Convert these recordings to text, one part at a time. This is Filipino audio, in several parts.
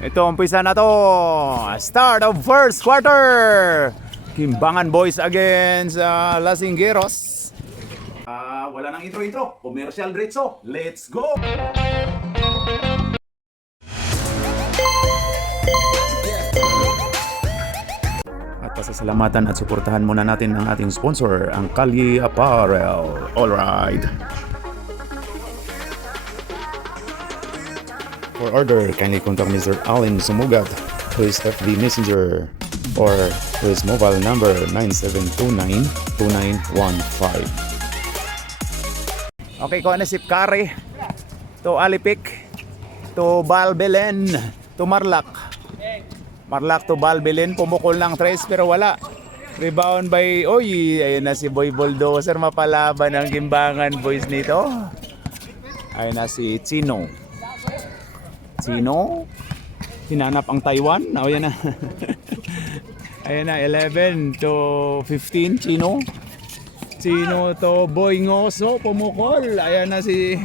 Ito, umpisa na to. Start of first quarter. Kimbangan Boys against Lasinggeros. Wala nang intro. Commercial diretso. Let's go! At pasasalamatan at suportahan muna natin ang ating sponsor, ang Kalye Apparel. Alright. For order, kindly contact Mr. Allen Sumugat to his FB Messenger or to his mobile number 9729-2915. Okay, ko na si Kari to Alipik to Balbelen to Marlac. Marlac to Balbelen, pumukol ng tres pero wala. Rebound by, ayun na si Boy Bulldozer, mapalaban ang Kimbangan Boys nito. Ayun na si Chino. Hinanap ang Taiwan. Yan na. Ayan na, 11 to 15. Chino to Boy Ngoso. Pumukol. Ayan na si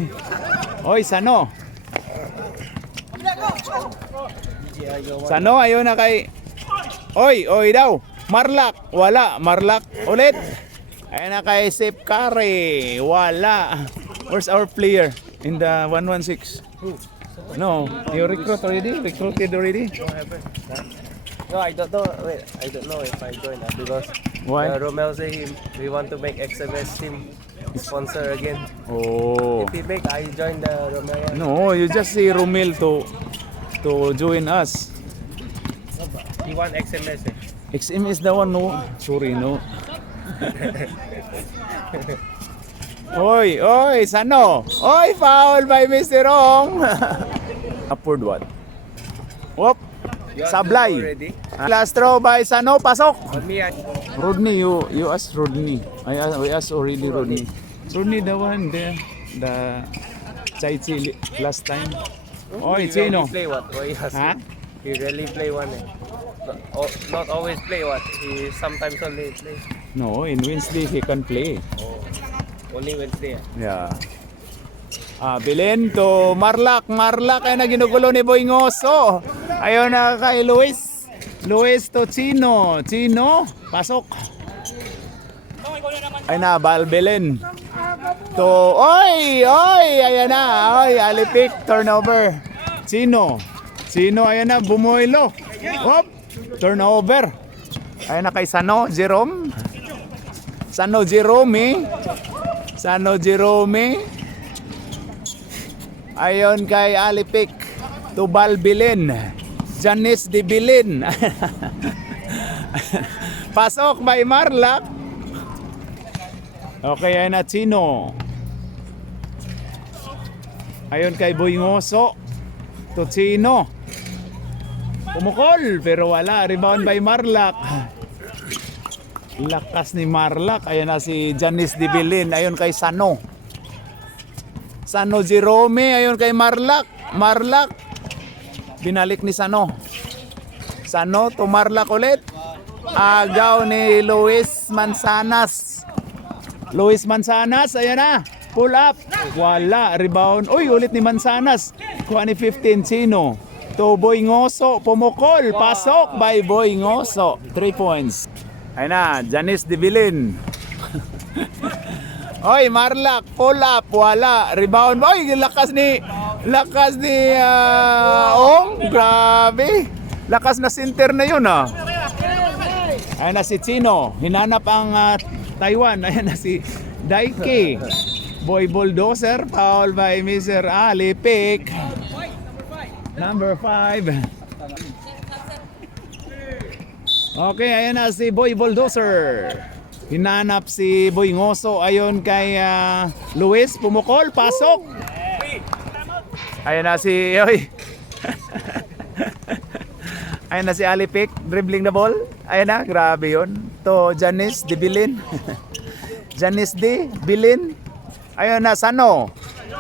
Sano. Sano, ayun na kay daw. Marlac. Wala. Marlac ulit. Ayan na kay Sip Kare. Wala. Where's our player in the 116? No, you recruited already? No, I don't know. Wait, I don't know if I join because Why? Romel say we want to make XMS team sponsor again. Oh. If he make, I join the Romel. No, you just say Romel to join us. He want XMS. XM is the one, no? Sorry, no. Oy, Sano. Foul by Mr. Ong. Upward what? Whoop. Sablay. Last throw by Sano. Pasok. Rodney, you asked Rodney. We asked already Rodney. Rodney the one there. The Chai last time. Chino. Play what? Huh? He really play one. Not always play what? He sometimes only play. No, in Wednesday he can play. Only Wednesday. Yeah. Bilin to Marlac ay na ginugulo ni Boy Ngoso. Ayun na kay Luis to Chino, pasok. Ay na Balbelen to ayan na, Alipik, turnover. Chino ayan na, bumuelo. Hop, turnover. Ayan na kay Sano Jerome. Ayon kay Alipik to Balbilin. Janice de Bilin. Pasok by Marlac. Okay, ayan na Chino. Ayon kay Boy Ngoso to Chino. Pumukol pero wala. Rebound by Marlac. Lakas ni Marlac. Ayan na si Janice de Bilin. Ayon kay Sano Jerome. Ayon kay Marlac. Binalik ni Sano to Marlac ulit. Agaw ni Luis Manzanas. Ayan na. Pull up. Wala. Rebound. Ulit ni Manzanas. Kuha ni 15. Chino to Boy Ngoso. Pumukol. Pasok by Boy Ngoso. 3 points. Ayun na. Janice de Bilin. Marlac, pull up, wala. Rebound. Lakas ni Ong. Grabe. Lakas na center na yun, Ayan na si Chino. Hinanap ang Taiwan. Ayan na si Daiki. Boy Bulldozer. Foul by Mr. Alipik. Number 5. Okay, ayan na si Boy Bulldozer. Hinanap si Boy Ngoso. Ayon kay Luis. Pumukol. Pasok. Ayan na si ayan na si Alipik. Dribbling the ball. Ayan na. Grabe yun. To Janice de Bilin. Ayan na. Sano.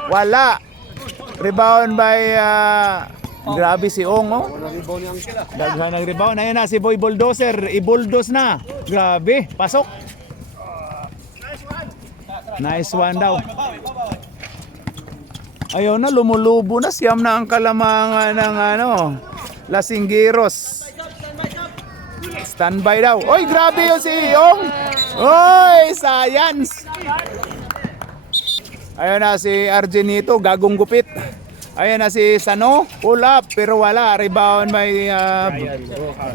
Wala. Rebound by grabe si Ong. Daghan ng rebound. Ayan na si Boy Bulldozer. I-bulldoze na. Grabe. Pasok. Nice one daw. Ayaw na, lumulubo na. Siyam na ang kalamangan ng Lasinggiros. Standby daw. Oy, grabe yun si Iyong. Oy, science. Ayun na si Argenito, gagong gupit. Ayun na si Sano, pull up pero wala. Rebound by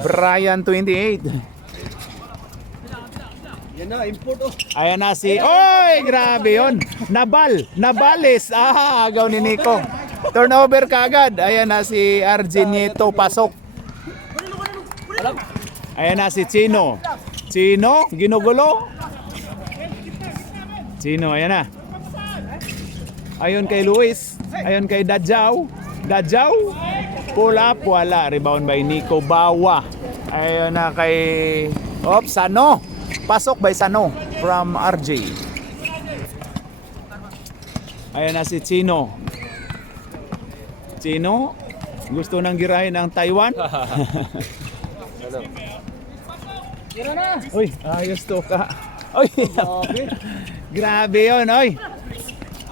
Brian 28. Ayun na si, oy, grabe yun. Nabales. Agaw ni Nico. Turnover kagad. Ayun na si Argenito, pasok. Ayun na si Chino. Chino, ginugulo. Chino, ayan na. Ayun kay Luis. Ayun kay Dadjaw. Dadjaw. Pull up, wala. Rebound by Nico Bawa. Ayun na kay Sano. Pasok by Sano from RJ. Ayun na si Chino. Chino, gusto nang girahin ang Taiwan. Uy, ayos to ka. Uy, grabe yun, oy.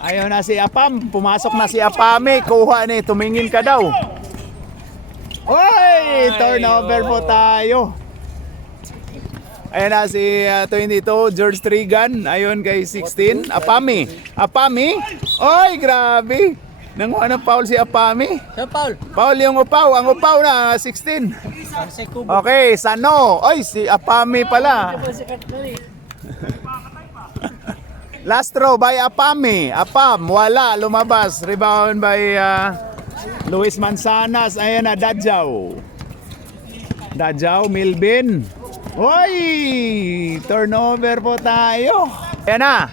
Ayun na si Apam, pumasok na si Apame, kuha ni, tumingin ka daw. Uy, turnover po tayo. Ayun na si 22, George Trigan, ayun kay 16, Apame. Apame, oy, grabe. Nanguha ng foul si Apame. Paul. Foul yung upaw, ang upaw na 16. Okay, Sano. Oy, si Apame pala. Last throw by Apame. Apam, wala, lumabas. Rebound by Luis Manzanas. Ayan na, Dadjaw. Dadjaw, Milbin. Hoy! Turnover po tayo. Ayan na.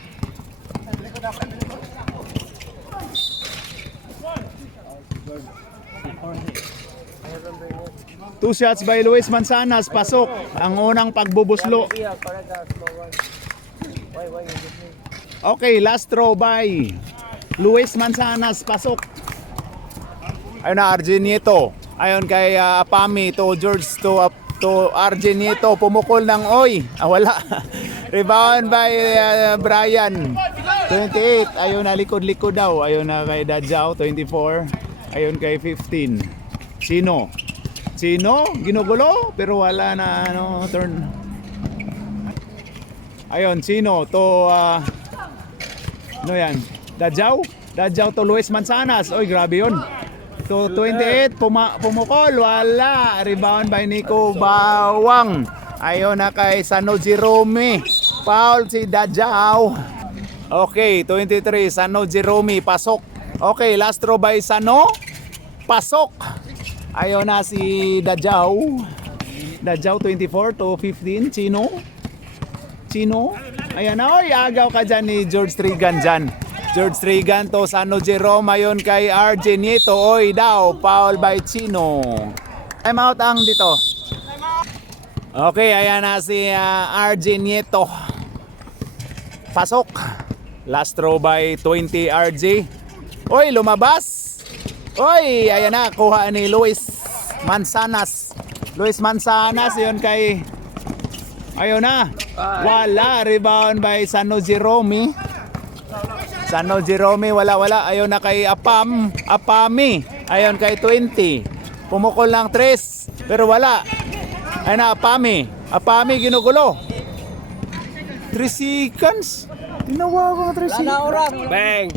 Two shots by Luis Manzanas. Pasok. Ang unang pagbubuslo. Okay, last throw by Luis Manzanas, pasok. Ayun na, Argenito. Ayun kay Apami to George to Argenito. Pumukol ng oy. Wala. Rebound by Brian 28. Ayun na, likod-likod daw. Ayun na kay Dadjaw 24. Ayun kay 15. Chino, ginugulo pero wala na turn. Ayun, Chino to ano yan? Dadjaw to Luis Manzanas. Oy, grabe yun. To 28, pumukol, wala. Rebound by Nico Bawang. Ayun na kay Sano Jerome. Foul si Dadjaw. Okay, 23, Sano Jerome, pasok. Okay, last throw by Sano. Pasok. Ayun na si Dadjaw. Dadjaw 24 to 15, Chino. Ayan na, oy, agaw ka dyan ni George Trigan dyan. George Trigan to Sano Jerome, ayon kay Argenito. Oy daw, foul by Chino. Time out ang dito. Okay, ayan na si Argenito. Pasok. Last throw by 20 RJ. Oy, lumabas. Oy, ayan na, kuha ni Luis Manzanas. Yun kay... Ayun na. Wala. Rebound by Sano Jerome. Wala. Ayun na kay Apami. Ayun kay 20. Pumukol ng 3. Pero wala. Ayun na, Apami, ginugulo. 3 seconds. Tinawa ko 3 seconds. Bang!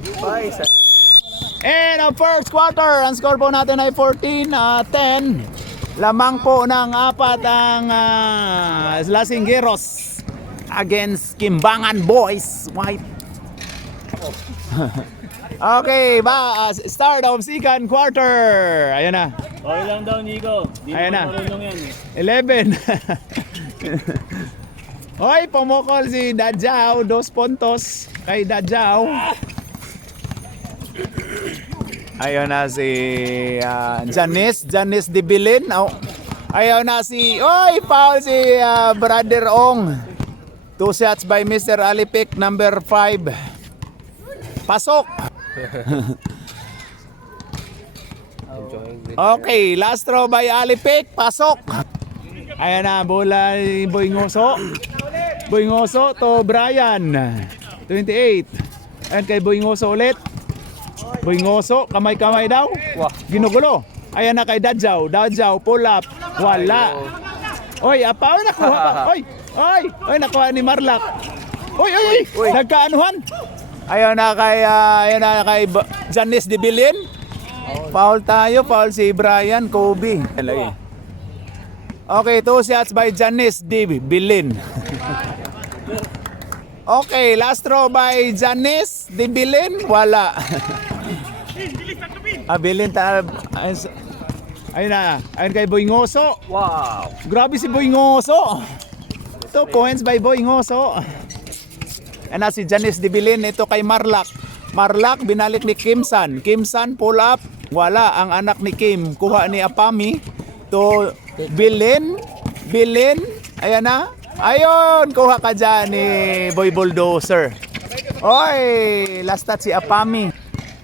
And ang first quarter, ang score po natin ay 14-10. Lamang po ng 4 ang Lasinggiros against Kimbangan Boys White. Okay, start of second quarter. Ayan na. Okay lang daw, Nico. Di Ayan na. marunong yan eh. 11. Hoy, pumukol si Dadjaw. 2 puntos kay Dadjaw. Ayun na si Janice Dibilin. Ayun na si... Oy, foul si Brother Ong. 2 shots by Mr. Alipik, number 5. Pasok. Okay, last throw by Alipik. Pasok. Ayun na, bola ni Boy Ngoso to Brian. 28. Ayun kay Boy Ngoso ulit. Boy Ngoso, kamay-kamay daw. Ginugulo. Ayan na kay Dadjaw. Dadjaw, pull up. Wala. Oy, apa? Oy, nakuha pa. Oy, nakuha ni Marlak. Oy. Nagkaanuhan. Ayan na kay Janice de Bilin. Foul tayo, foul si Brian Kobe. Okay, 2 shots by Janice de Bilin. Okay, last throw by Janice de Bilin. Wala. Bilin ta. Ayun na. Ayun kay Boy Ngoso. Wow. Grabe si Boy Ngoso. 2 points by Boy Ngoso. Ayan na si Janice de Bilin. Ito kay Marlak. Marlak binalik ni Kimsan. Kimsan pull up. Wala. Ang anak ni Kim. Kuha ni Apami. To Bilin. Bilin. Ayan na. Ayun. Kuha ka dyan ni Boy Bulldozer. Oy. Last touch si Apami.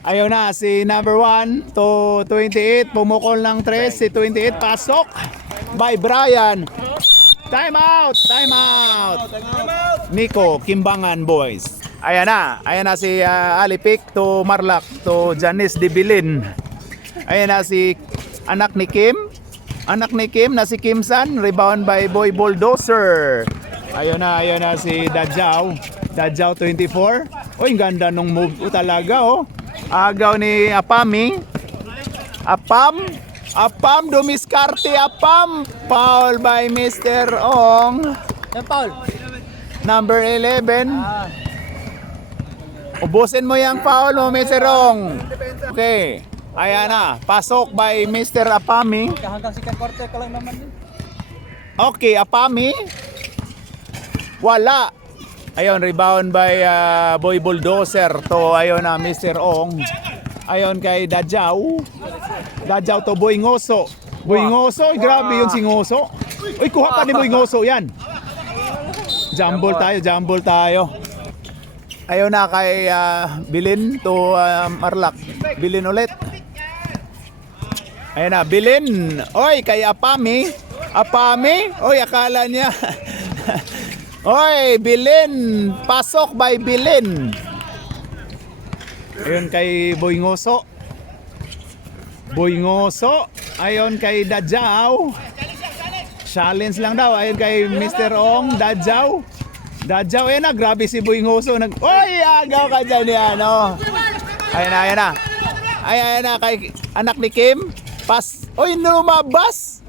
Ayun na. Si number 1 to 28. Pumukol ng 3. Si 28. Pasok. By Brian. Time out. Time out. Nico. Kimbangan boys. Ayan na si Alipik to Marlak to Janice de Bilin. Ayan na si anak ni Kim. Anak ni Kim na si Kimsan. Rebound by Boy Bulldozer. Ayun na si Dadjaw. Dadjaw 24. Oy, ang ganda nung move talaga oh. Agaw ni Apami. Apam dumiskarte Apam. Foul by Mr. Ong. Paul. Number 11. Ubusin mo yung foul mo, Mr. Ong. Okay. Ayan na. Pasok by Mr. Apami. Hanggang second quarter ka lang naman din. Okay, Apami. Wala. Ayun, rebound by Boy Bulldozer. To, ayun na, Mr. Ong. Ayun kay Dadjaw. Dadjaw to Boy Ngoso. Boy Ngoso, grabe yun si Ngoso. Uy, kuha pa ni Boy Ngoso yan. Jumble tayo. Ayun na kay Bilin to Marlak. Bilin ulit. Ayun na, Bilin. Oy, kay Apami. Oy, akala niya. Oy, Bilin. Pasok by Bilin. Ayun kay Boy Ngoso. Ayun kay Dadjaw. Challenge lang daw. Ayun kay Mr. Ong. Dadjaw, ayun na. Grabe si Boy Ngoso. Oy, agaw ka dyan yan, oh. Ayun na. Ayun na kay anak ni Kim. Pas. Oy, lumabas.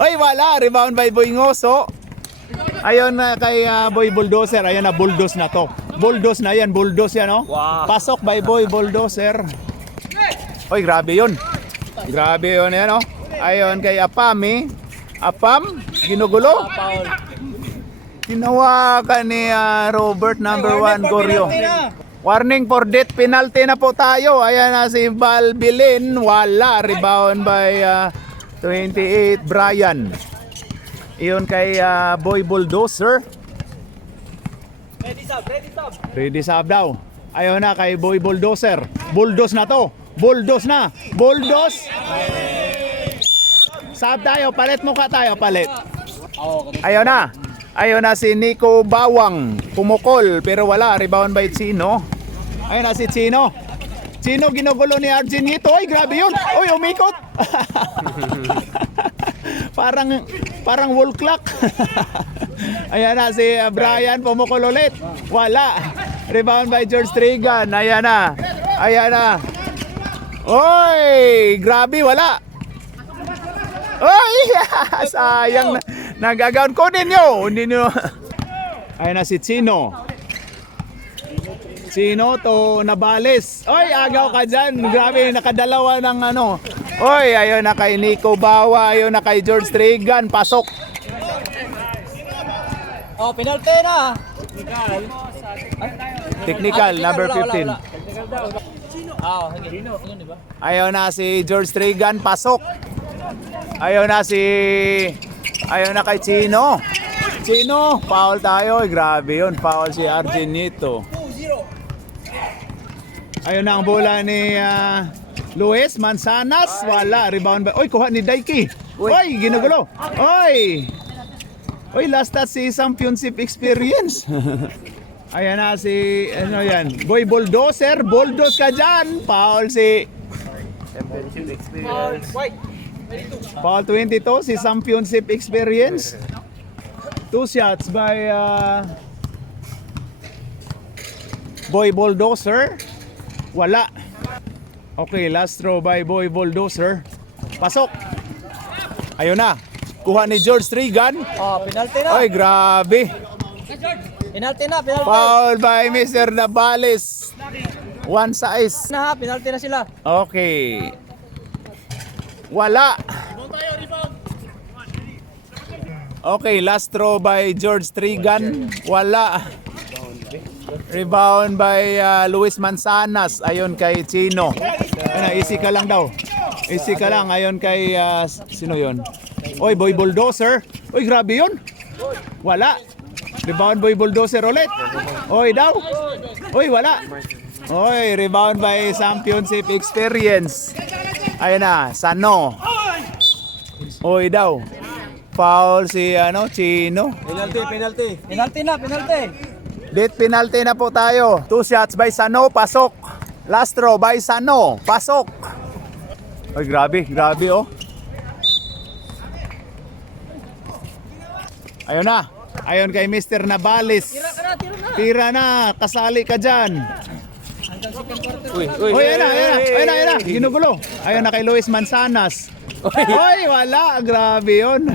Oy, wala. Rebound by Boy Ngoso. Ayun na kay Boy Bulldozer. Ayun na, bulldoze na to. Bulldoze na yan, oh. Wow. Pasok by Boy Bulldozer. Oy, grabe yun. Yan, oh. Ayun kay Apami. Apam, ginugulo. Tinawakan ni Robert number 1 Goryo. Warning for death penalty na po tayo. Ayan na si Val Bilin. Wala. Rebound by 28 Brian. Iyon kay Boy Bulldozer. Ready sub daw. Ayun na kay Boy Bulldozer. Bulldoze na to. Bulldoze. Sub tayo. Palit mukha tayo. Ayun na si Nico Bawang. Pumukol pero wala. Rebound by Chino. Ayun na si Chino. Ginugulo ni Arjenito. Oy, grabe yun. Oy, umikot. Parang wall clock. Ayan na si Brian. Pumukol ulit. Wala. Rebound by George Trigan. Ayan na. Oy, grabe, wala. Oy, sayang na. Nagagawin ko ninyo. Ayan na si Chino to Nabales. Oy, agaw ka dyan. Grabe, nakadalawa ng ano. Oy, ayun na kay Nico Bawa. Ayun na kay George Trigan. Pasok. Oh, penalty na. Technical, number 15. Diba? Ayun na si George Trigan. Pasok. Ayun na kay Chino. Foul tayo. Grabe yun. Foul si Arjenito. Ayun na ang bola ni Luis Manzanas. Wala. Rebound ba? Oy, kuha ni Daiki. Oy, ginugulo. Oy, last touch si championship experience. Ayan na si, Boy Bulldozer. Bulldoze ka dyan. Foul si Championship experience. Foul 22, si championship experience. 2 shots by Boy Bulldozer. Wala. Okay, last throw by Boy Bulldozer. Pasok. Ayun na. Kuha ni George Trigan. Oh, penalty na. Oy, grabe. Penalty na, penalty. Foul by Mr. Navales. One size. Na ha, penalty na sila. Okay. Wala. Okay, last throw by George Trigan. Wala. Rebound by Luis Manzanas. Ayon kay Chino. Ayun, easy ka lang daw. Easy ka lang. Ayon kay sino yon? Oy, Boy Bulldozer. Oy, grabe yun. Wala. Rebound Boy Bulldozer ulit. Oy, daw. Oy, wala. Oy, rebound by championship experience. Ayun na, Sano. Oy, daw. Foul si Chino. Penalty, penalty. Penalty na, penalty. Death penalty na po tayo. 2 shots by Sano, pasok. Last throw by Sano, pasok. Oy, grabe, grabe oh. Ayun na. Ayun kay Mr. Navales. Tira na, kasali ka dyan. Uy, Oy, ayun na. Ginugulo. Ayun na kay Luis Manzanas. Oy, wala. Grabe yun.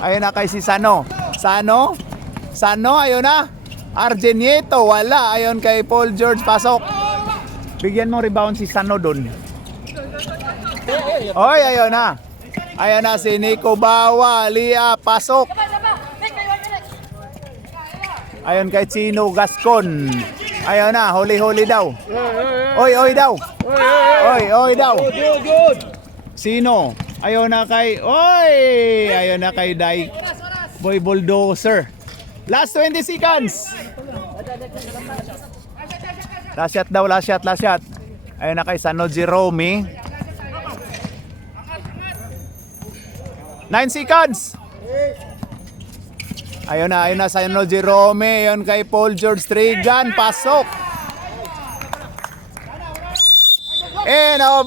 Ayun na kay si Sano. Sano, ayun na. Argenieto, wala. Ayun kay Paul George, pasok. Bigyan mo rebound si Sano dun. Oy, ayun na. Ayun na si Nico Bawa, Lia, pasok. Ayun kay Chino Gascon. Ayun na, huli daw. Oy daw. Oy daw. Sino? Ayun na kay Boy Bulldozer. Last 20 seconds. Last shot daw, last shot. Ayun na kay Sano Jerome. 9 seconds. Ayun na Sano Jerome. Ayun kay Paul George Trigan. Pasok. And of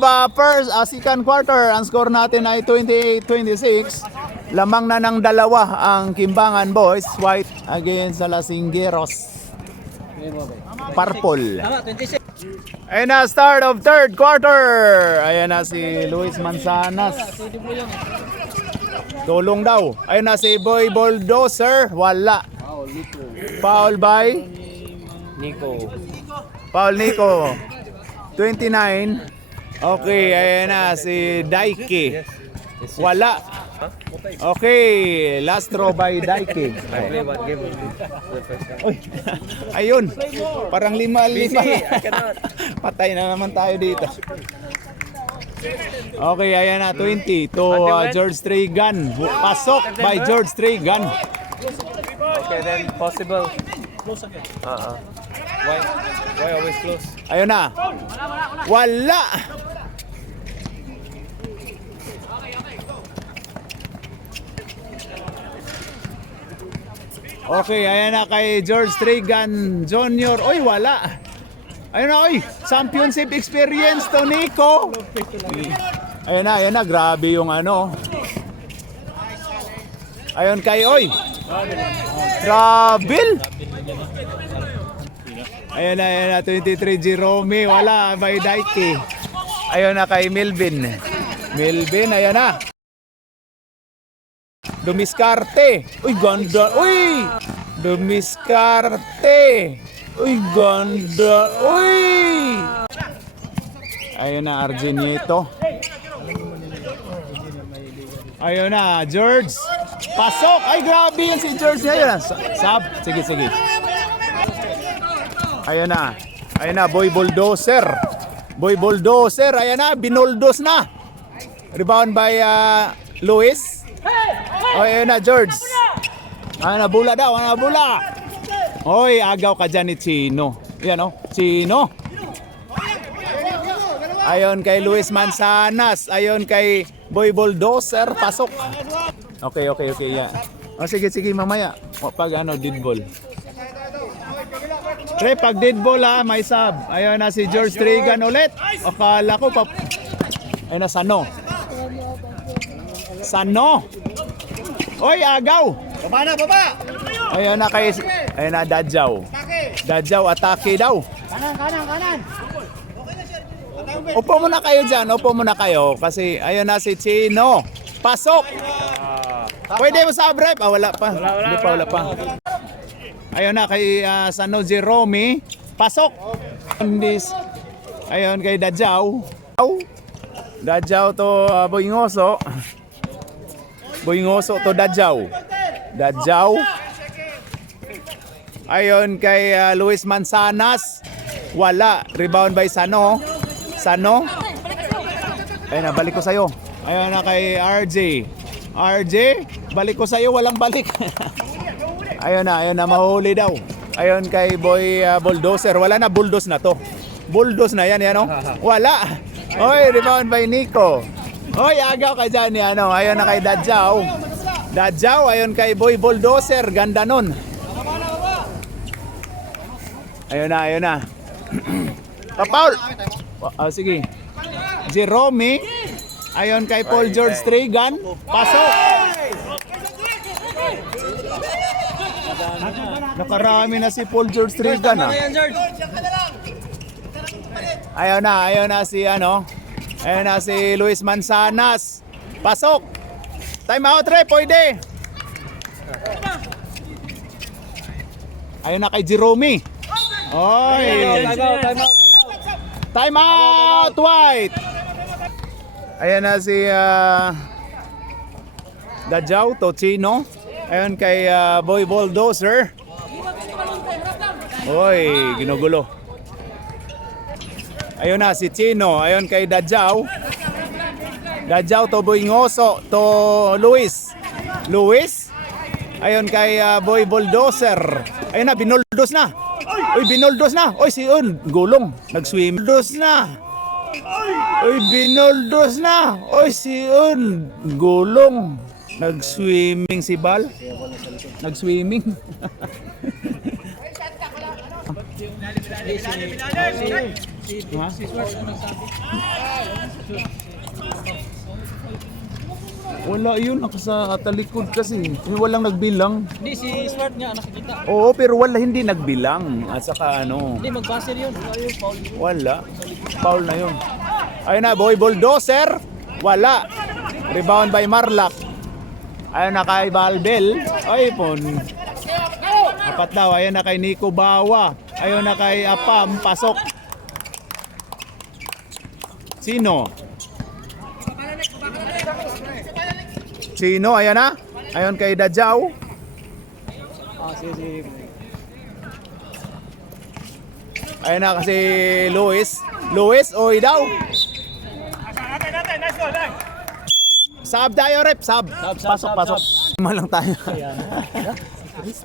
second quarter, ang score natin ay 28-26. Lamang na ng dalawa ang Kimbangan Boys, white against sa Lasinggeros. Purple. Tama, 26. Ayun na, start of third quarter. Ayun na si Luis Manzanas. Tulong daw. Ayun na si Boy Bulldozer. Wala. Foul by Nico. Foul Nico. 29. Okay, ayan na si Daiki. Wala. Okay, last throw by Daiki. I play one game only. The first time. Oy. Ayun. Parang lima. Busy, I cannot. Patay na naman tayo dito. Okay, ayan na 20 to George Trigan. Pasok by George Trigan. Okay, then possible. Close again. Why always close? Ayun na. Wala. Okay, ayan na kay George Trigan Jr. Oy, wala. Ayun na, oy. Championship experience to Nico. Ayun na. Grabe yung ano. Ayun kay, oy. Travel. Ayun na, 23 Jerome, wala, by Daiki. Ayun na kay Melvin, ayun na. Dumiskarte. Uy, ganda. Uy! Dumiskarte. Uy, ganda. Uy! Ayun na, Argenieto. Ayun na, George. Pasok. Ay, grabe yan si George. Ayun na. Sab. Sige. Ayun na, Boy Bulldozer. Ayun na, binuldos na. Rebound by Luis. Ayun na, George. Bula daw, bula. Oy, agaw ka dyan ni Chino. Yan o, Chino. Ayun kay Luis Manzanas. Ayun kay Boy Bulldozer. Pasok. Okay, yeah. Sige, mamaya. Pag dead ball. Pre, pag dead ball may sub. Ayun na si George Trigan ulit. Akala ko Ayun na, Sano. Sano. Oy, agaw. Baba na, baba! Ayun na kay... Ayun na, Dadjaw. Dadjaw, atake daw. Kanan! Upo muna kayo dyan, upo muna kayo. Kasi ayun na si Chino. Pasok! Pwede mo sa rep? Wala pa. Hindi pa, wala pa. Ayun na kay Sano Jerome. Pasok! Ayun kay Dadjaw. Dadjaw to Boyingoso. Boyingoso to Dadjaw. Dadjaw. Ayun kay Luis Manzanas. Wala. Rebound by Sano. Sano. Ayun na, balik ko sa'yo. Ayun na kay RJ. RJ, balik ko sa'yo. Walang balik. Ayun na, mahuli daw. Ayun kay Boy Bulldozer. Wala na, bulldoze na to. Bulldoze na yan, oh. Wala. Oy, rebound by Nico. Oy, agaw ka dyan, Ayun na kay Dadjaw. Dadjaw, ayun kay Boy Bulldozer. Ganda nun. Ayun na. Paul. Sige. Jerome. Ayun kay Paul George Trigan. Pasok. Nakarami na si Paul George Trigan. Ayun na si Ayun na si Luis Manzanas. Pasok. Time out, re, pwede. Ayun na kay Jerome. Oy. Time out, White. Ayan na si Dadjaw, Tochino. Ayun kay Boy Bulldozer. Oy, ginugulo. Ayun na si Chino. Ayun kay Dadjaw. Dadjaw to Boyingoso to Luis. Luis. Ayun kay Boy Bulldozer. Ayun na, binuldos na. Uy, binuldos na. Uy, si Un, gulong. Nag-swim. Binuldos na. Uy, binuldos na. Uy, si Un, gulong. Nag-swimming si Bal. Nag-swimming. Ha? Wala yun, sa talikod kasi. Walang nagbilang. Hindi, si Smart nga nakikita. Oo, pero wala, hindi nagbilang. At saka Hindi, mag-buzzer yun. Ayun, foul. wala. Foul na yun. Ayun na, Boy Bulldozer. Wala. Rebound by Marlac. Ayun na kay Balbel. Ay, pon. Apat daw. Ayun na kay Nico Bawa. Ayun na kay Apam. Pasok. Sino? Sino? Ayan na. Ayun kay Dadjaw. Ayun na kasi Luis. Luis, oy daw. Sab tayo, rep. Sab. Pasok. Malang tayo.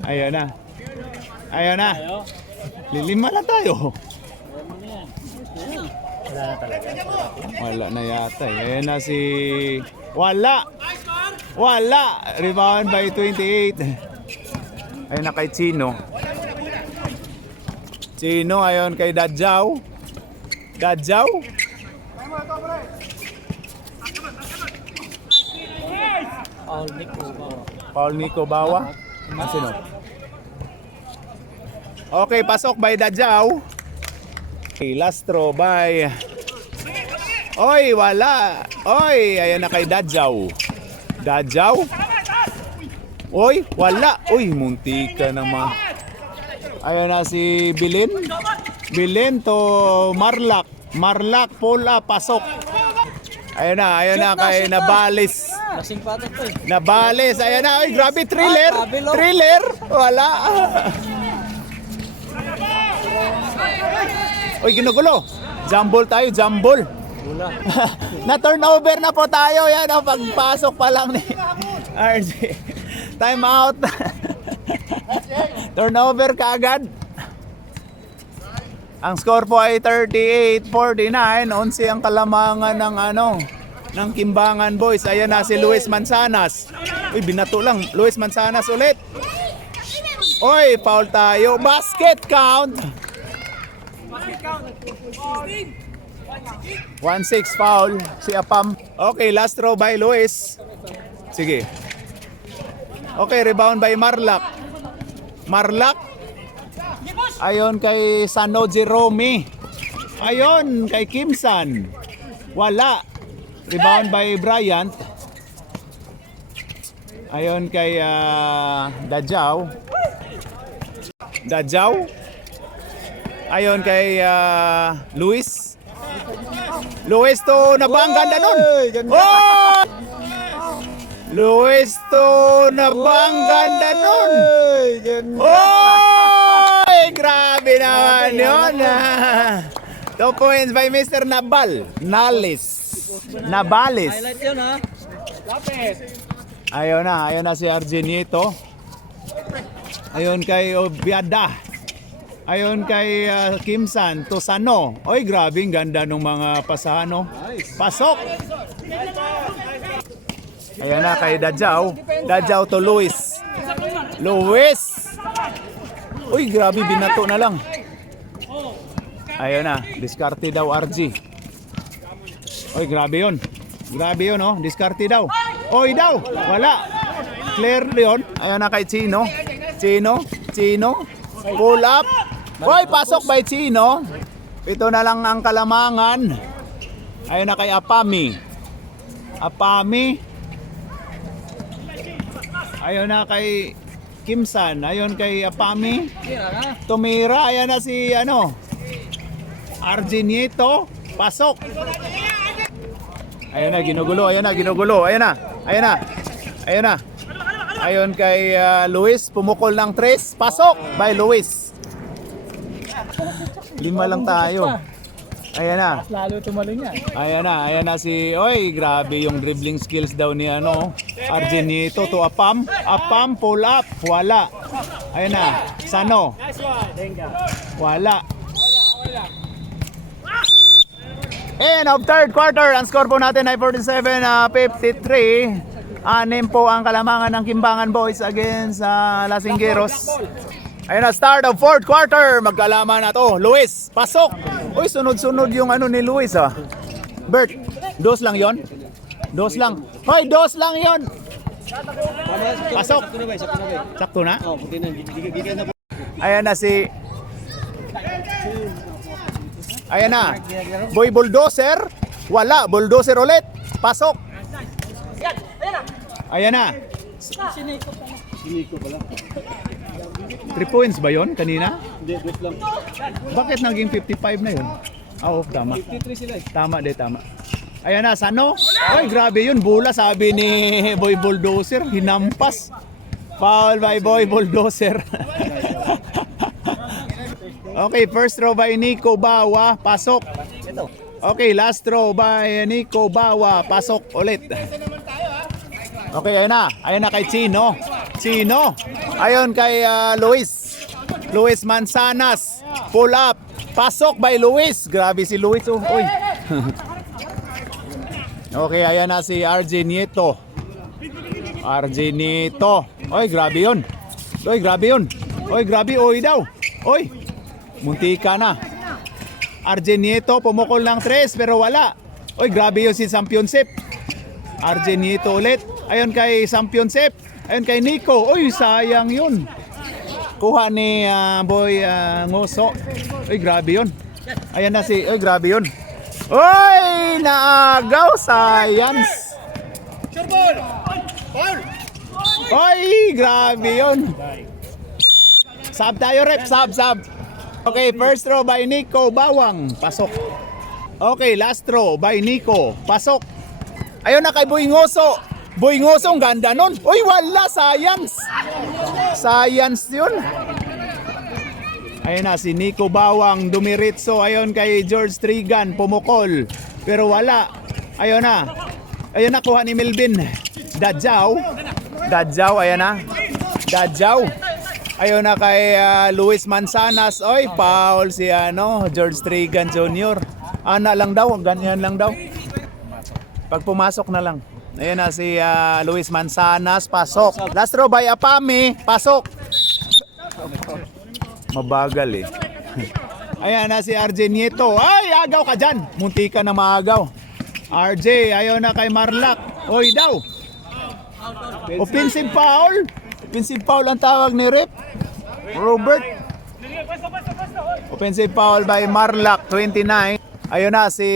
Ayun na. Ayun na. Lilima lang tayo. Wala na yata. Ayun na si... Wala. Rebound by 28. Ayun na kay Chino. Chino, ayun kay Dadjaw. Dadjaw. Paul Nico Bawa. Sino? Okay, pasok by Dadjaw. Okay, Lastro by... Oy, wala. Oy, ayan na kay Dadjaw. Dadjaw. Oy, wala. Oy, munti ka naman. Ayan na si Bilin. Bilin to Marlac. Marlac, pull up, pasok. Ayun na kay Nabales. Lasing patok to eh. Nabales, ayan na. Ay, grabe, thriller. Thriller. Wala. Uy, ginugulo. Jumble tayo, jumble. Na turnover na po tayo. Yan, pagpasok pa lang ni RJ. Time out. Turnover kaagad. Ang score po ay 38-49. 11 ang kalamangan ng Kimbangan Boys. Ayan na si Luis Manzanas. Uy, binato lang. Luis Manzanas ulit. Uy, foul tayo. Basket count. 1-6 foul si Apam. Okay, last throw by Luis. Sige. Okay, rebound by Marlak. Marlak. Ayon kay Sano Jerome. Ayon kay Kimsan. Wala. Rebound by Bryant. Ayon kay Dajao. Dajao. Ayon kay Luis. Luis to na ba? Ang ganda nun. Oh! Luis to na ba? Ang ganda nun. Oh! Grabe naman yun. 2 points by Mr. Nabal. Nabales. Highlight yun ha. Ayun na si Argenito. Ayun kay Obiada. Ayun kay Kimsan Tosano. Oy, grabe, ang ganda ng mga pasano. Pasok. Ayun na kay Dajao. Dajao to Luis. Luis. Uy, grabe, binato na lang. Ayun na, diskarte daw RG. Oy, grabe yun. Grabe yun, oh. Diskarte daw. Oy daw, wala. Clear yun. Ayun na kay Chino. Chino. Pull up. Oy, pasok by Chino. Ito na lang ang kalamangan. Ayun na kay Apami. Ayun na kay Kimsan. Ayun kay Apami. Tumira. Ayun na si Argenito. Pasok. Ayun na, ginugulo. Ayun kay Luis, pumukol ng 3. Pasok by Luis. 5 lang tayo. Ayan na. Lalo tumalon yan. Ayan na si, oy, grabe yung dribbling skills daw ni Argenito to Apam. Apam, pull up. Wala. Ayan na. Sano. Wala. And of third quarter, ang score po natin ay 47-53. 6 po ang kalamangan ng Kimbangan Boys against Lasinggeros. Ayun na, start of fourth quarter. Magkalaman na to. Luis, pasok. Uy, sunod-sunod yung ni Luis Bert, dos lang yon. Hoy, dos lang yon. Pasok. Sakto na? Ayan na si... Ayan na. Boy Bulldozer. Wala. Bulldozer ulit. Pasok. Ayan na. 3 points ba yon kanina? Hindi, wait lang. Bakit naging 55 na yun? Oo, tama. 53 sila eh. Tama. Ayan na, Sano. Ay, grabe yun. Bula, sabi ni Boy Bulldozer. Hinampas. Foul by Boy Bulldozer. Okay, first throw by Nico Bawa. Pasok. Okay, last throw by Nico Bawa. Pasok ulit. Okay, ayun na kay Chino. Ayun kay Luis Manzanas. Pull up. Pasok by Luis. Grabe si Luis. Uy. Okay, ayan na si Argenito. Oy, grabe yun. Oy, grabe. Oy daw. Oy. Muntika na. Argenito pumukol ng 3 pero wala. Oy, grabe yun si Championship. Argenito ulit. Ayun kay Championship. Ayun kay Nico. Uy, sayang yun. Kuha ni Boy Ngoso. Uy, grabe yun. Ayan na si... Uy, grabe yun. Uy, naagaw. Science. Uy, grabe yun. Sub tayo, rep. Sub. Okay, first throw by Nico Bawang. Pasok. Okay, last throw by Nico. Pasok. Ayun na kay Boy Ngoso. Boy Ngoso, ang ganda nun. Uy, wala. Science yun. Ayun na si Nico Bawang dumiritso. Ayun kay George Trigan. Pumukol. Pero wala. Ayun na. Kuha ni Melvin. Dajao. Ayan na. Ayun na kay Luis Manzanas. Oy, foul si George Trigan Jr. Ana lang daw. Ganyan lang daw. Pag pumasok na lang. Ayun na si Luis Manzanas. Pasok. Last throw by Apami. Pasok. Mabagal Ayan na si RJ Nieto. Ay, agaw ka dyan. Munti ka na maagaw. RJ, ayaw na kay Marlak. Oy daw. Offensive foul. Offensive foul ang tawag ni Rep. Robert. Offensive foul by Marlak, 29. Ayun na si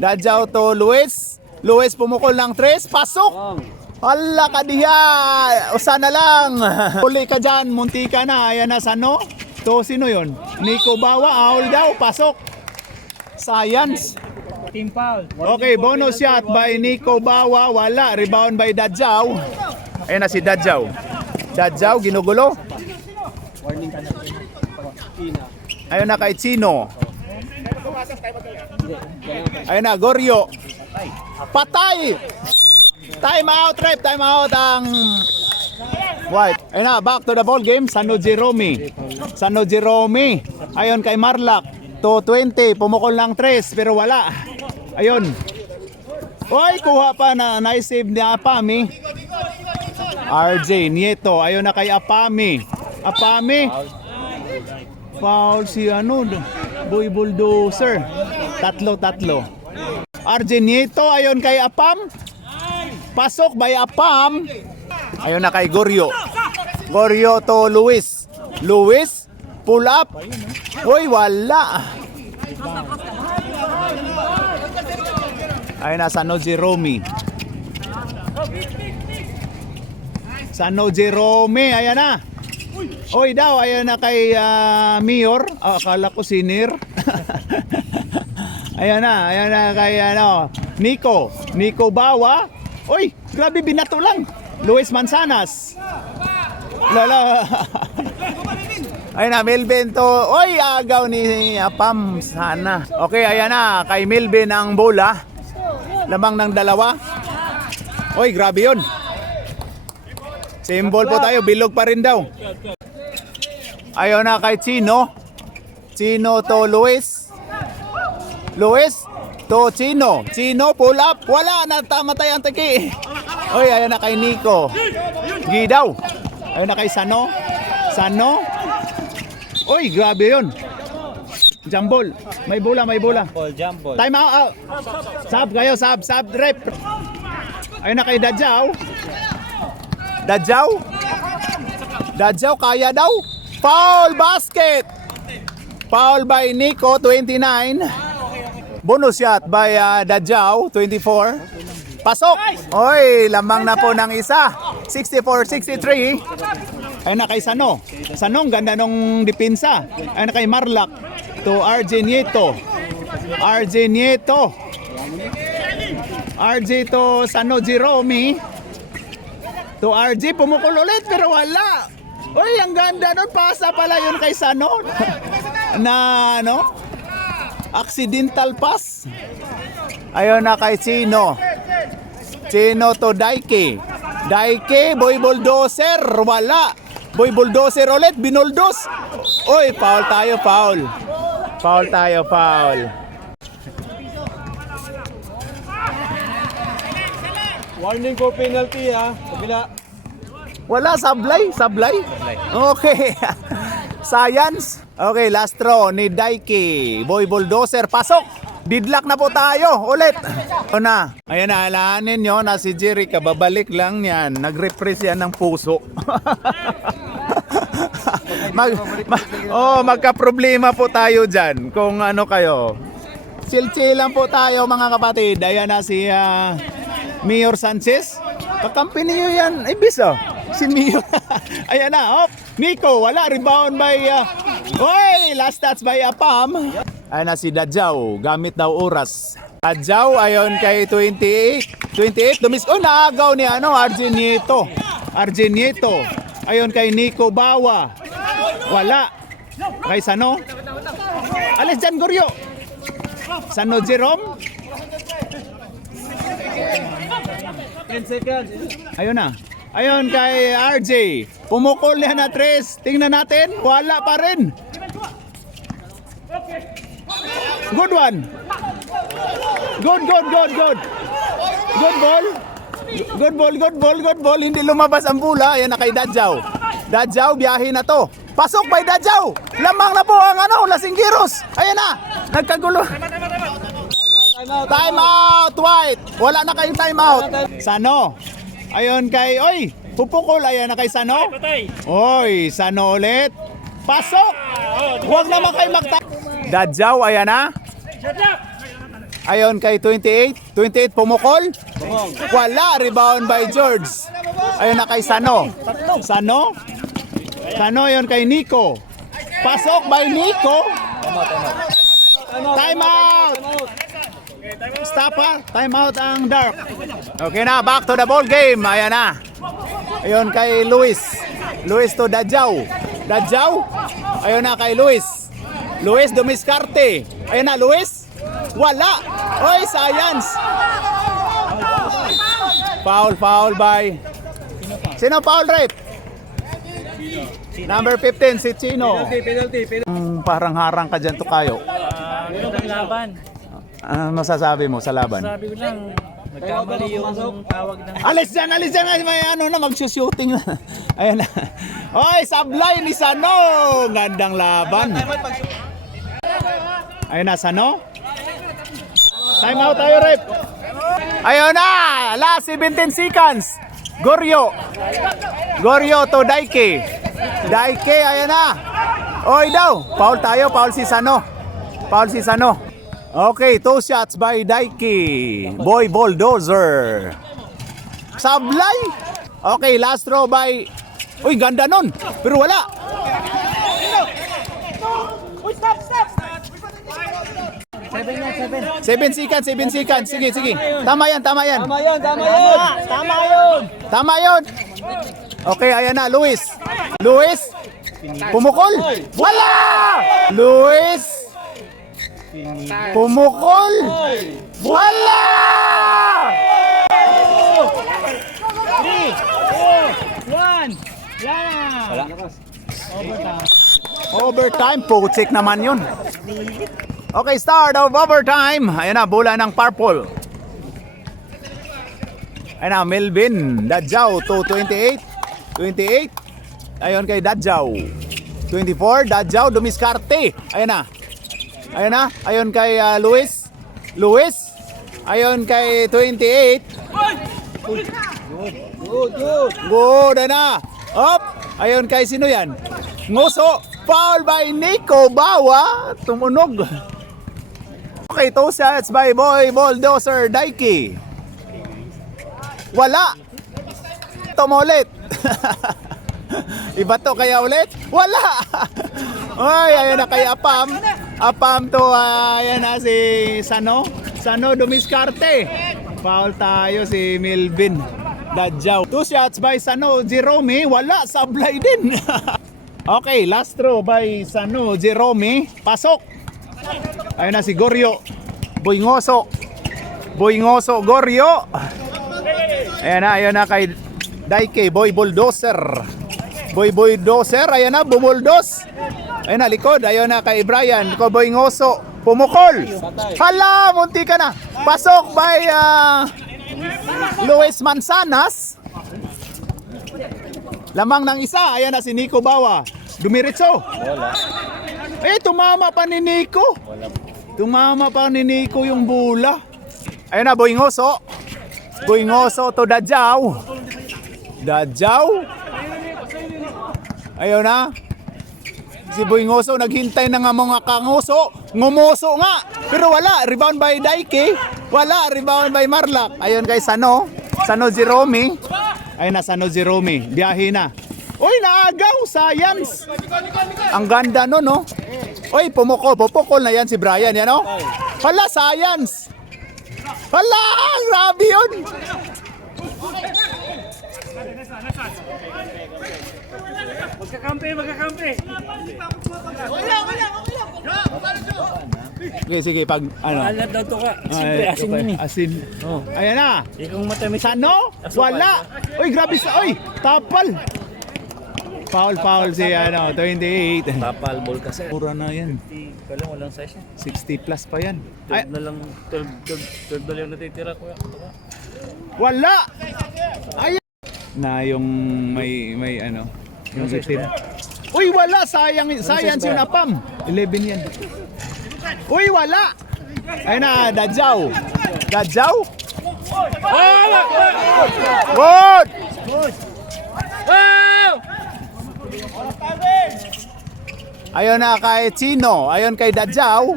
Dadjaw to Luis. Luis pumukol ng 3. Pasok. Hala ka diha. Usa na lang. Huli ka dyan. Munti ka na. Ayan na Sano. To sino yun? Nico Bawa. Aul daw. Pasok. Science. Team foul. Okay, bonus shot by Nico Bawa. Wala. Rebound by Dadjaw. Ayan na si Dadjaw. Dadjaw, ginugulo. Ayun na kay Chino. Ayun na, Goryo. Patay! Time out, rep. Time out ang White. Ayun na, back to the ball game. Sano Jerome. Sano Jerome. Ayun kay Marlak. To 20. Pumukol ng 3 pero wala. Ayun. Oy, kuha pa na. Nice save ni Apami. RJ Nieto. Ayun na kay Apami. Apami. Foul si ano, Boy Bulldozer. Tatlo. RJ Nieto. Ayun kay Apam. Pasok by Apam. Ayun na kay Goryo. Goryo to Luis. Luis. Pull up. Uy, wala. Ayun na, Sano Jerome. Sano Jerome. Ayan na. Uy daw, ayan na kay Mayor. Akala ko senior. Ayan na kay Nico. Nico Bawa. Uy, grabe binato lang. Luis Manzanas. Lala. Ayun na, Melvin to. Uy, agaw ni Apam sana. Okay, ayan na. Kay Melvin ang bola. Lamang ng 2. Uy, grabe yun. Symbol po tayo. Bilog pa rin daw. Ayun na kay Chino. Chino to Luis. Luis to Chino. Chino, pull up. Wala, natamatay ang taki. Uy, ayun na kay Nico. Gidaw. Ayun na kay Sano. Sano. Uy, grabe yun. Jambol. May bola. Jump ball. Time out. Sub kayo, sub rep. Ayun na kay Dadjaw. Dadjaw, kaya daw. Foul basket. Foul by Nico, 29. Bonus shot by Dadjaw, 24. Pasok. Oy, lamang na po ng isa. 64-63. Ayun na kay Sano. Sanong ganda nung depensa. Ayun na kay Marlak. To RJ Nieto. RJ to Sano Jerome. To RJ pumukul ulit pero wala. Uy, ang ganda nun. Pasa pala yun kay Sano. Na accidental pass. Ayun na kay Chino. Chino to Daike. Boy Bulldozer. Wala. Boy Bulldozer ulit. Binuldos. Uy, foul tayo. Warning for penalty ha. Kabila. Wala, sablay. Okay. Science. Okay, last throw ni Daike. Boy Bulldozer. Pasok. Didlock na po tayo. Ulit. O na. Ayan na, alaanin nyo na si Jerry kababalik lang yan. Nag-refresh yan ng puso. Magka-problema po tayo dyan. Kung ano kayo. Chill lang po tayo mga kapatid. Ayan na si Mayor Sanchez. Kakampi niyo yan. Ibis si Mayor. Ayan na. Nico, wala. Rebound by last touch by Apam. Ayan na si Dadjaw. Gamit daw oras. Dadjaw ayon kay 28. Naagaw ni RJ Nieto. Ayon kay Nico Bawa. Wala. Kay Sano. Alis dyan, Goryo. Sano Jerome. 10 seconds. Ayun na. Ayun kay RJ. Pumukol niya na 3. Tingnan natin. Wala pa rin. Good one. Good ball. Hindi lumabas ang bola. Ayan na kay Dadjaw. Dadjaw, biyahe na to. Pasok by Dadjaw. Lamang na po ang Lasinggiros. Ayan na. Nagkagulo. Time out, White. Wala na kayong time out. Sano. Ayun kay, oy, pupukol. Ayan na kay Sano. Oy, Sano ulit. Pasok. Huwag naman kayo Dadjaw, ayan na. Ayon kay 28. 28 pumukol. Wala. Rebound by George. Ayon na kay Sano. Sano. Sano ayon kay Nico. Pasok by Nico. Time out. Stop ha. Time out ang Dark. Okay na. Back to the ball game. Ayan na. Ayon kay Luis. Luis to Dadjaw. Dadjaw. Ayon na kay Luis. Luis dumiskarte. Ayan na Luis. Wala. Oy, science. Foul by. Sino foul, Rep? Number 15, si Chino. Penalty. Parang harang ka dyan, Tukayo. Magandang laban. Ano masasabi mo sa laban? Sabi ko lang, nagkamali yung tawag ng... Alis dyan. May mag-shooting na. Ayan na. Oy, sablay ni Sano. Gandang laban. Ayun na, Sano. Time out tayo, Rep. Ayun na. Last 17 seconds. Goryo to Daike. Daike, ayun na. Oy daw. Foul tayo. Foul si Sano. Okay, 2 shots by Daike. Boy Bulldozer. Sablay. Okay, last throw by... Uy, ganda nun. Pero wala. Stop! 7 seconds. Sige. Tama yan. Tama yun! Okay, ayan na. Luis. Pumukol. Wala! Luis. Pumukol. Wala! 3, 2, 1. Wala. Overtime. Putik naman yun. Okay, start of overtime. Ayan na, bola ng purple. Ayan na, Melvin Dadjaw to 28. Ayon kay Dadjaw. 24, Dadjaw dumiskarte. Ayan na. Ayon kay Luis. Ayon kay 28. Good na. Up. Ayon kay sino yan? Ngoso. Foul by Nico Bawa. Tumunog. Okay, 2 shots by Boy Bulldozer Daike. Wala. Ito mo ulit. Iba to kaya ulit? Wala. Ay, ayun na kay Apam. Apam to, ayan na si Sano. Sano dumiskarte. Foul tayo si Melvin Dadjaw. 2 shots by Sano. Jerome, wala. Sablay din. Okay, last throw by Sano. Jerome, pasok. Ayun na si Goryo. Boyngoso, Goryo. Ayan na kay Daike. Boy Bulldozer. Ayan na, bumuldos. Ayun na, likod. Ayun na kay Brian. Boyngoso. Pumukol. Hala, munti ka na. Pasok by Luis Manzanas. Lamang ng isa. Ayan na si Nico Bawa. Dumiretso. Tumama pa ni Nico. Yung bola. Ayun na, Boyngoso to Dadjaw. Ayun na. Si Boyngoso naghintay na nga mga kangoso. Ngumoso nga. Pero wala. Rebound by Daike. Wala. Rebound by Marlak. Ayun kay Sano Jerome. Ayun na, Sano Jerome. Biyahe na. Uy, naagaw. Science. Ang ganda nun, no? Uy, pupukol na yan si Brian. Yan, no? Hala, science. Hala, grabe yun. Magkakampi. Okay, sige, pag ano. Alat daw to ka. Siyempre, asin yun eh. Asin. Ayan na. Ikong matamis. Sano? Wala. Uy, grabe Uy, tapal. Foul si 28. Tapal ball kasi. Mura na yan. Kala walang size yan. 60 plus pa yan. Ay, 12 na lang. 12 na lang natitira kuya. wala. Ay. Na yung may ano. Yung itim. Uy, wala. Science yun, Apam. 11 yan. Uy, wala. Ayun na, Dadjaw. Dadjaw? Good! Ayun na kay Chino. Ayun kay Dadjaw.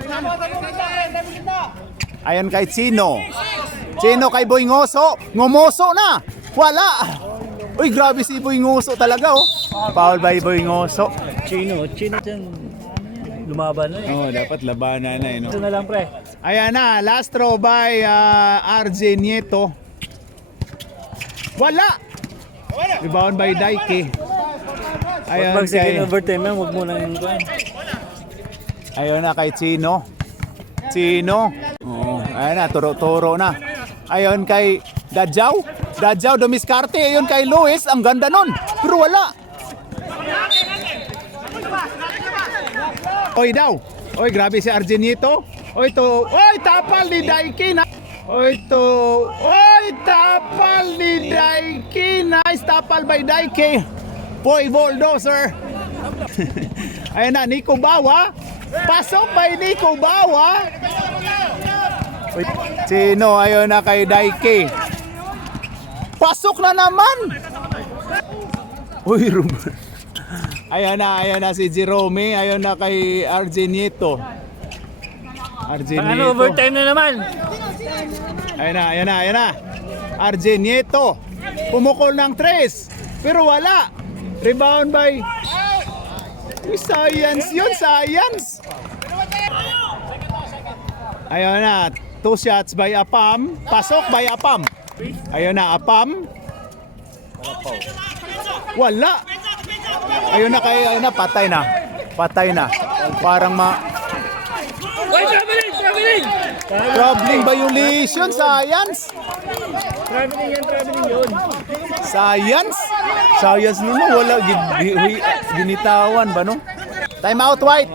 Ayun kay Chino. Chino kay Boy Ngoso. Ngumoso na. Wala. Uy, grabe si Boy Ngoso talaga, oh. Foul by Boy Ngoso. Chino dyan. Lumaban na eh. Oh, dapat labanan na, no? Ito na lang, pre. Ayan na, last throw by RJ Nieto. Wala! Rebound by Daiki. Ayan Pag second kay, overtime yan, huwag mo nang kuhan. ayun na kay Chino. Chino. Oh, ayan na, turo-turo na. Ayun kay Dadjaw. Dadjaw dumiskarte. Ayun kay Luis. Ang ganda nun. Pero wala. Oy daw. Oy, grabe si Argenito. Oy to. Oy, tapal ni Daiki na. Oy to. Oy, tapal ni Daiki. Nice tapal by Daiki. Boy bulldozer. Ayun na, Nico Bawa. Pasok by Nico Bawa. Oy, Chino, ayun na kay Daiki. Pasok na naman. Uy, Ayan na si Jerome. Ayun na kay Argenito. Ano, overtime na naman. Ayun na. Argenito. Pumukol ng 3. Pero wala. Rebound by... Uy, science yun, science. Ayun na. 2 shots by Apam. Pasok by Apam. Ayun na, Apam. Wala. Ayun na, patay na. Patay na. Parang Oy, traveling! traveling violation, science. Traveling yun. Science? Science naman, wala. Ginitawan ba, no? Time out, White.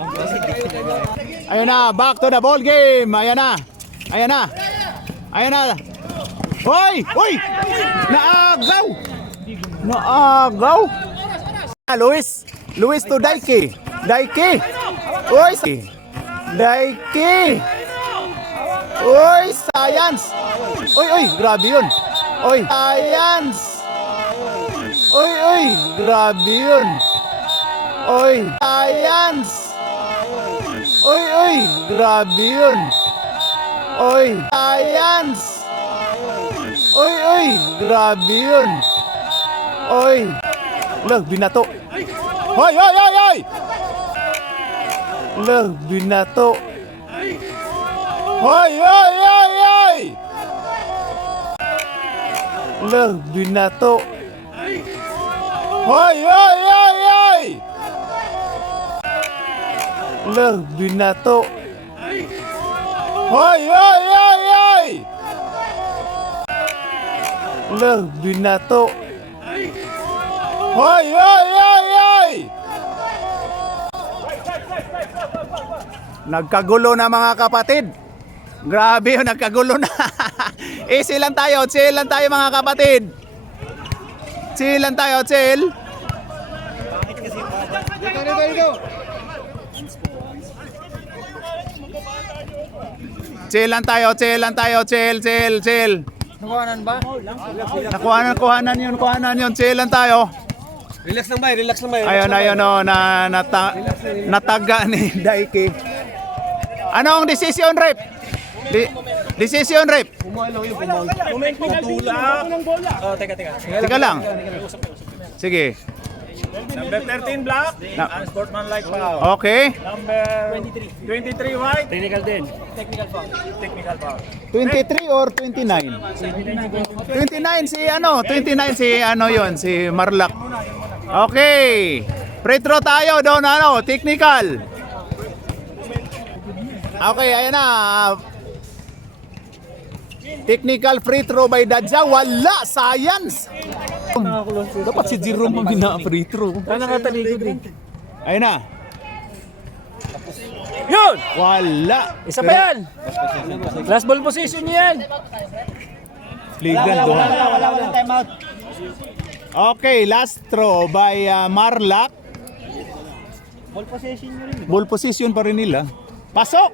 Ayun na, back to the ball game. Ayun na. Hoy! Naagaw! Luis to Daiki. Oy! Oy, science! Oy, grabe yun. Oy, science! Oy, grabe yun. Oy, science! Oy, grabe yun. Oy, science! Oy, grabe yun. Oy, lag, binato. Hoy! Lag, binato. Hoy! Lag, binato. Hoy! Lag, binato. Hoy! Lag, binato. Hoy! Nagkagulo na mga kapatid. Grabe yun, nagkagulo na. Easy lang tayo, chill lang tayo mga kapatid. Chill lang tayo, chill. Chill lang tayo, chill. Kuhanan yun, chill lang tayo. Relax lang ba? Ayun, nataga ni Daiki. Anong decision, rep? Decision, rep? Teka lang. Sige. Number 13 black, unsportsmanlike foul. Okay. Number 23 white, Technical din. technical foul. 23 or 29? 29 si Marlak. Okay. Free throw tayo doon, technical. Okay, ayan na. Technical free throw by Dadja. Wala, science. Dapat si Jerome ang gina-free throw. Nakatalikod din. Ayun na. Yun! Wala. Isa pa yan! Last ball position yan! Legal doon. Wala time out. Okay, last throw by Marlac. Ball possession nyo rin. Ball position pa rin nila. Pasok!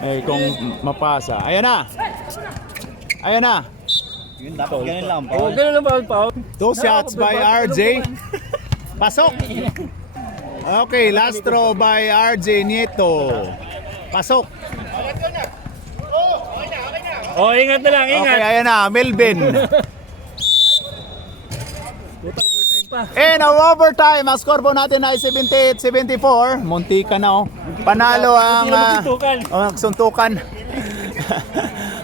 Eh, kung mapasa. Ayan na. Ayan na. Yun, dapat ganun lang. Oh, ganun lang pa. 2 shots by RJ. Pasok! Okay, last throw by RJ Nieto. Pasok! Oh, ingat na lang, Okay, ayan na. Melvin. And our overtime, ang score po natin ay 78-74. Munti ka na oh. Panalo ang suntukan.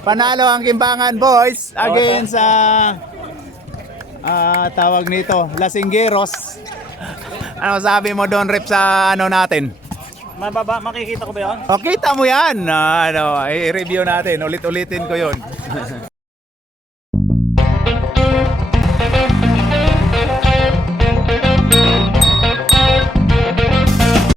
Panalo ang Kimbangan Boys against tawag nito, Lasinggeros. Ano sabi mo doon, Rep, sa ano natin? Makikita ko ba yun? O, kita mo yan. I-review natin. Ulit-ulitin ko yun.